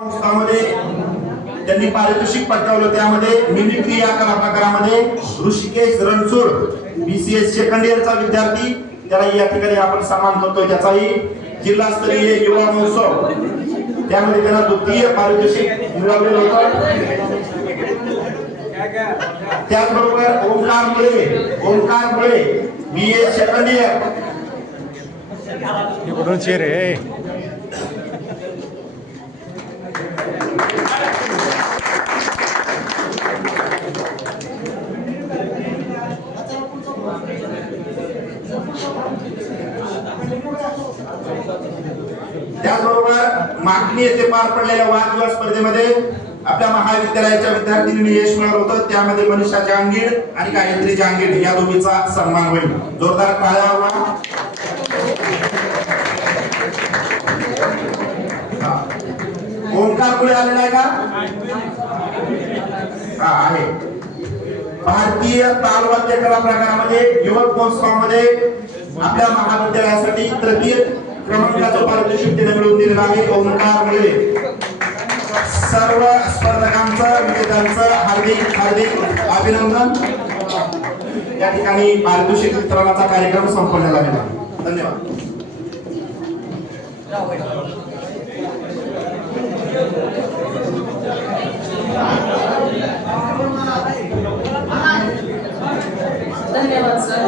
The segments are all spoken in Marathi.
संस्थांमध्ये त्यांनी पारितोषिक पटकावलं। त्यामध्ये मिमिक्री या कला प्रकारामध्ये ऋषिकेश रणसोड बीसीएस सेकंड इयरचा विद्यार्थी, त्याला या ठिकाणी आपण सन्मान करतोय। त्याचाही जिल्हास्तरीय युवा महोत्सव त्यामध्ये त्यांना द्वितीय पारितोषिक मिळवलेलं होतं। त्याचबरोबर ओंकार मुळे बीए सेकंड इयर त्याचबरोबर मागणी येथे पार पडलेल्या वादविवाद स्पर्धेमध्ये आपल्या महाविद्यालयाच्या विद्यार्थिनींनी यश मिळवलं होतं। त्यामध्ये मनीषा जांगीड आणि गायत्री जांगीड या दोघींचा सन्मान होईल। जोरदार टाळ्या वाजवा। ओंकार पुढे आलेला आहे का? आहे। भारतीय तालवाद्य कला प्रकारामध्ये युवक महोत्सवामध्ये आपल्या महाविद्यालयासाठी तृतीय क्रमांकाचं पारितोषिक त्याने मिळवून दिलेलं आहे ओंकार मुळे। सर्व स्पर्धकांचं विजेत्यांचं हार्दिक अभिनंदन। या ठिकाणी पारितोषिक वितरणाचा कार्यक्रम संपन्न झालेला। धन्यवाद। धन्यवाद सर।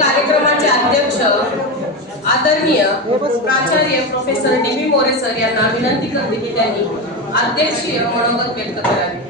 कार्यक्रमाचे अध्यक्ष आदरणीय प्राचार्य प्रोफेसर डी बी मोरे सर यांना विनंती करते की त्यांनी अध्यक्षीय मनोगत व्यक्त करावे।